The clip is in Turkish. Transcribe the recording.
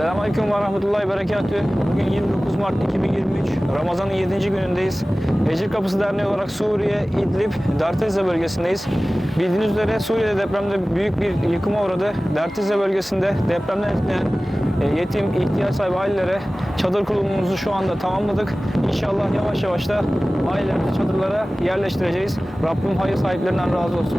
Selamünaleyküm ve rahmetullahi berekatü. Bugün 29 Mart 2023. Ramazan'ın 7. günündeyiz. Ecir Kapısı Derneği olarak Suriye, İdlib, Dartezze bölgesindeyiz. Bildiğiniz üzere Suriye'de depremde büyük bir yıkıma uğradı. Dartezze bölgesinde depremden etkilenen yetim, ihtiyaç sahibi ailelere çadır kurulumumuzu şu anda tamamladık. İnşallah yavaş yavaş da ailelerimizi çadırlara yerleştireceğiz. Rabbim hayır sahiplerinden razı olsun.